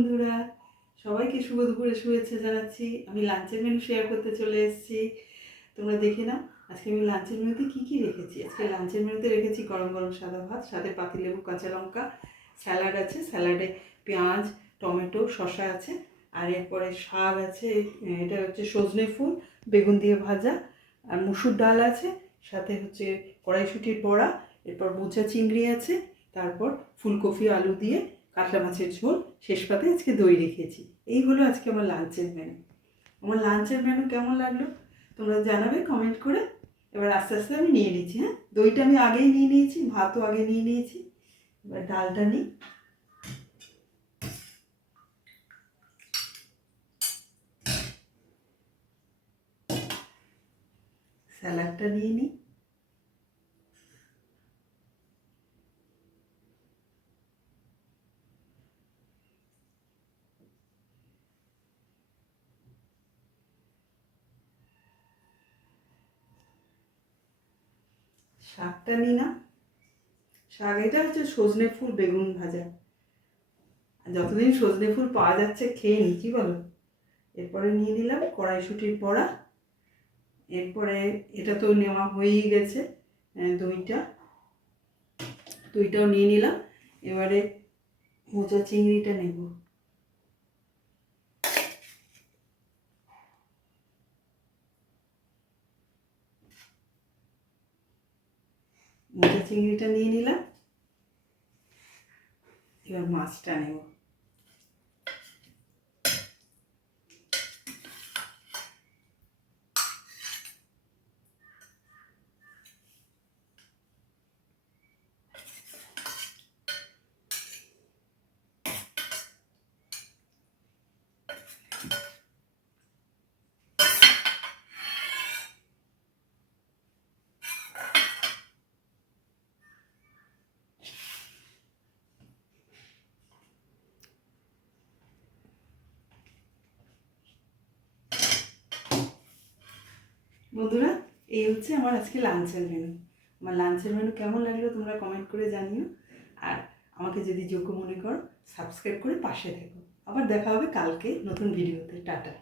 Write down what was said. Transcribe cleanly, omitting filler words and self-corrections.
বন্ধুরা, সবাইকে শুভ দুপুরে শুভেচ্ছা জানাচ্ছি। আমি লাঞ্চের মেনু শেয়ার করতে চলে এসেছি। তোমরা দেখে নাও আজকে আমি লাঞ্চের মেনুতে কী কী রেখেছি। আজকে লাঞ্চের মেনুতে রেখেছি গরম গরম সাদা ভাত, সাথে পাতিলেবু, কাঁচা লঙ্কা, স্যালাড আছে, স্যালাডে পেঁয়াজ, টমেটো, শসা আছে, আর এরপরে শাক আছে, এটা হচ্ছে সজনে ফুল বেগুন দিয়ে ভাজা, আর মুসুর ডাল আছে, সাথে হচ্ছে কড়াইশুঁটির বড়া, এরপর মোচা চিংড়ি আছে, তারপর ফুলকপি আলু দিয়ে কাতলা মাছের ঝোল, শেষ পাতে আজকে দই রেখেছি। এই হলো আজকে আমার লাঞ্চের মেনু। আমার লাঞ্চের মেনু কেমন লাগলো তোমরা জানাবে কমেন্ট করে। এবার আস্তে আস্তে আমি নিয়ে নিচ্ছি। হ্যাঁ, দইটা আমি আগেই নিয়ে নিয়েছি, ভাতও আগে নিয়ে নিয়েছি। এবার ডালটা নিই, স্যালাডটা নিয়ে নিই, শাকটা নিই না, শাক এটা হচ্ছে সজনে ফুল বেগুন ভাজা। যতদিন সজনে ফুল পাওয়া যাচ্ছে খেয়ে নিই, কি বলো। এরপরে নিয়ে নিলাম কড়াইশুঁটির বড়া, এরপরে এটা তো নেওয়া হয়েই গেছে, দইটাও নিয়ে নিলাম। এবারে মোচা চিংড়িটা নেব, মোচা চিংড়িটা নিয়ে নিলাম। এবার মাছটা নেব, বন্ধুরা। এই হচ্ছে আমার আজকে লাঞ্চের মেনু। আমার লাঞ্চের মেনু কেমন লাগলো তোমরা কমেন্ট করে জানিও। আর আমাকে যদি যোগ্য মনে করো সাবস্ক্রাইব করে পাশে থেকো। আবার দেখা হবে কালকে নতুন ভিডিওতে। টাটা।